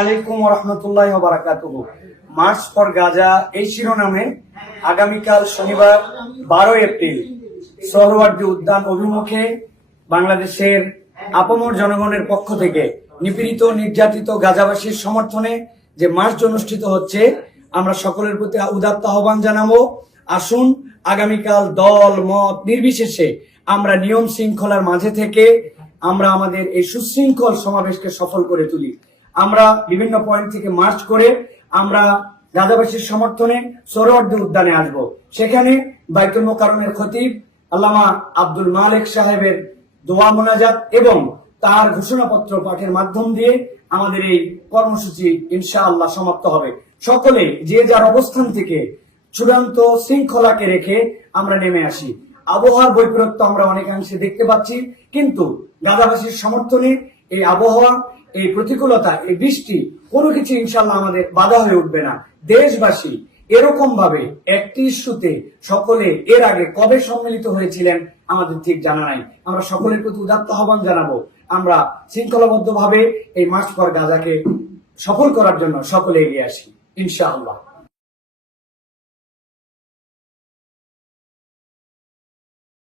আলাইকুম রহমতুল্লাহ বারাকাতুহু। March for Gaza এই শিরোনামে আগামীকাল শনিবার 12 এপ্রিল সোহরাওয়ার্দী উদ্যান অভিমুখে বাংলাদেশের আপামর জনগণের পক্ষ থেকে নিপীড়িত নির্যাতিত গাজাবাসীর সমর্থনে যে মার্চ অনুষ্ঠিত হচ্ছে, আমরা সকলের প্রতি উদাত্ত আহ্বান জানাবো। আসুন আগামীকাল দল মত নির্বিশেষে আমরা নিয়ম শৃঙ্খলার মাঝে থেকে আমরা আমাদের এই সুশৃঙ্খল সমাবেশকে সফল করে তুলি। আমরা বিভিন্ন পয়েন্ট থেকে মার্চ করে আমরা গাজাবাসীর সমর্থনে সোহরাওয়ার্দী উদ্যানে আসব। সেখানে বাইতুল মোকাররমের খতিব আল্লামা আব্দুল মালেক সাহেবের দোয়া মোনাজাত এবং তার ঘোষণাপত্র পাঠের মাধ্যম দিয়ে আমাদের এই কর্মসূচি ইনশাআল্লাহ সমাপ্ত হবে। সকলে যে যার অবস্থান থেকে চূড়ান্ত শৃঙ্খলাকে রেখে আমরা নেমে আসি। আবহাওয়ার বৈপরীত্য আমরা অনেকাংশে দেখতে পাচ্ছি, কিন্তু গাজাবাসীর সমর্থনে এই আবহাওয়া, এই প্রতিকূলতা, এই বৃষ্টি কোনো কিছু ইনশাল্লাহ আমাদের বাধা হয়ে উঠবে না। দেশবাসী এরকম ভাবে একটি ইস্যুতে সকলে এর আগে কবে সম্মিলিত হয়েছিলেন আমাদের ঠিক জানা নাই। আমরা সকলের প্রতি উদাত্ত আহ্বান জানাবো, আমরা শৃঙ্খলাবদ্ধ ভাবে এই মার্চ ফর গাজাকে সফল করার জন্য সকলে এগিয়ে আসি ইনশাআল্লাহ।